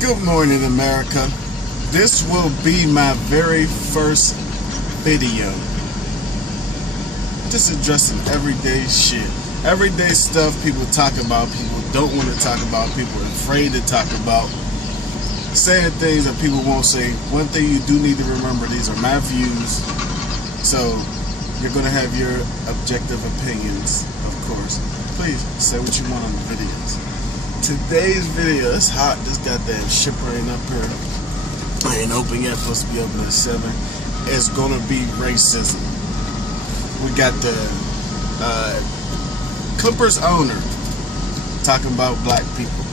Good morning, America. This will be my very first video. Just addressing everyday shit. Everyday stuff people talk about, people don't want to talk about, people are afraid to talk about. Saying things that people won't say. One thing you do need to remember, these are my views. So, you're going to have your objective opinions, of course. Please, say what you want on the videos. Today's video, it's hot. This goddamn ship ain't up here. I ain't open yet, supposed to be open at 7. It's gonna be racism. We got the Clippers owner talking about black people.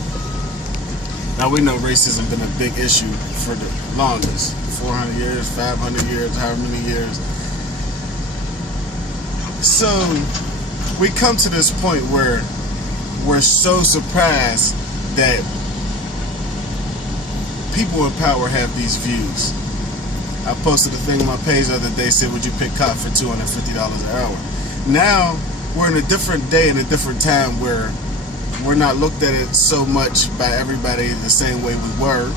Now we know racism been a big issue for the longest. 400 years, 500 years, however many years. So, we come to this point where we're so surprised that people in power have these views. I posted a thing on my page the other day, said, would you pick cotton for $250 an hour? Now, we're in a different day and a different time where we're not looked at it so much by everybody the same way we were.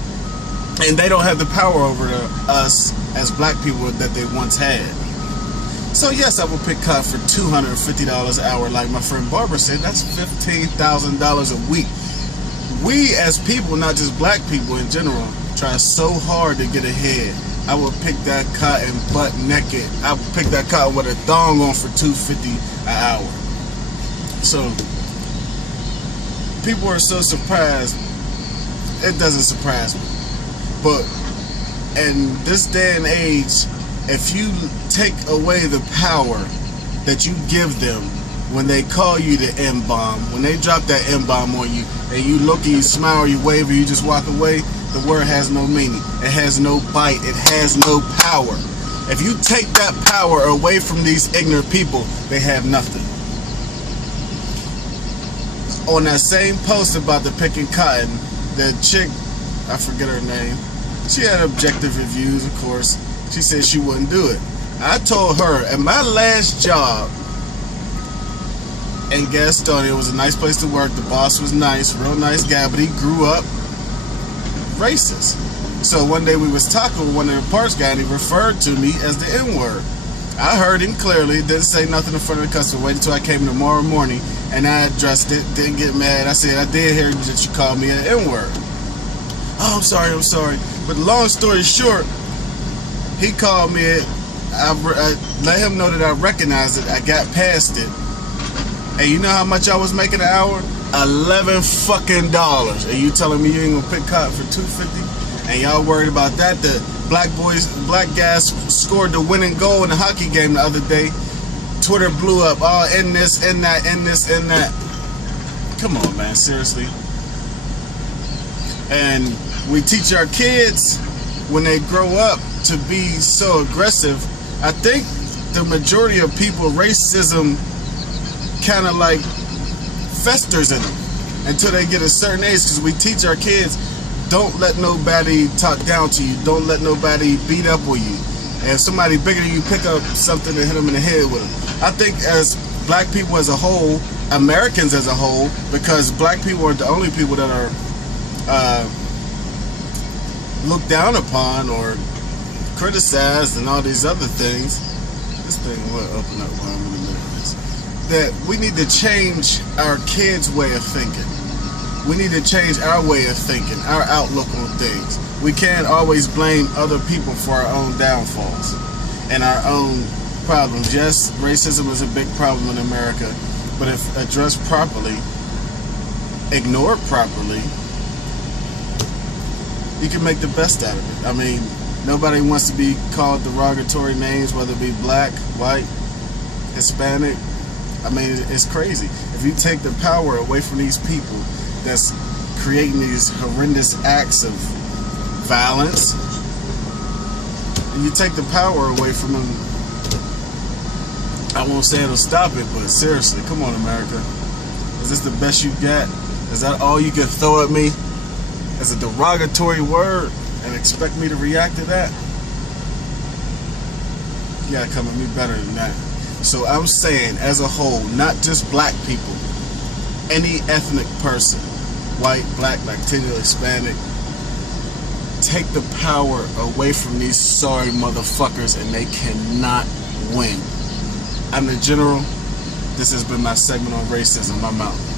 And they don't have the power over us as black people that they once had. So yes, I will pick cotton for $250 an hour. Like my friend Barbara said, that's $15,000 a week. We as people, not just black people in general, try so hard to get ahead. I would pick that cotton butt naked. I would pick that cotton with a thong on for $250 an hour. So people are so surprised. It doesn't surprise me. But in this day and age, if you take away the power that you give them when they call you the M-bomb, when they drop that M-bomb on you, and you look and you smile or you wave or you just walk away, the word has no meaning. It has no bite. It has no power. If you take that power away from these ignorant people, they have nothing. On that same post about the picking cotton, the chick, I forget her name, she had objective reviews, of course. She said she wouldn't do it. I told her at my last job in Gastonia, it was a nice place to work. The boss was nice, real nice guy, but he grew up racist. So one day we was talking with one of the parts guy and he referred to me as the N-word. I heard him clearly, didn't say nothing in front of the customer, waited until I came tomorrow morning and I addressed it, didn't get mad. I said, I did hear that you called me an N-word. Oh, I'm sorry. But long story short, he called me it. I let him know that I recognized it. I got past it. And you know how much I was making an hour? $11 fucking. And you telling me you ain't gonna pick cotton for $250? And y'all worried about that? The black guys scored the winning goal in the hockey game the other day. Twitter blew up. Oh, in this, in that, in this, in that. Come on, man. Seriously. And we teach our kids when they grow up to be so aggressive. I think the majority of people, racism kind of like festers in them until they get a certain age, because we teach our kids, don't let nobody talk down to you, don't let nobody beat up on you, and if somebody bigger than you, pick up something and hit them in the head with them. I think as black people as a whole, Americans as a whole, because black people are the only people that are looked down upon or criticized and all these other things. This thing will open up while I'm in the middle of this. That we need to change our kids' way of thinking. We need to change our way of thinking, our outlook on things. We can't always blame other people for our own downfalls and our own problems. Yes, racism is a big problem in America, but if addressed properly, ignored properly, you can make the best out of it. I mean, nobody wants to be called derogatory names, whether it be black, white, Hispanic. I mean, it's crazy. If you take the power away from these people that's creating these horrendous acts of violence, and you take the power away from them, I won't say it'll stop it, but seriously, come on, America. Is this the best you got? Is that all you can throw at me as a derogatory word and expect me to react to that? You gotta come at me better than that. So I'm saying, as a whole, not just black people, any ethnic person, white, black, Latino, Hispanic, take the power away from these sorry motherfuckers and they cannot win. I'm the General. This has been my segment on racism. I'm out.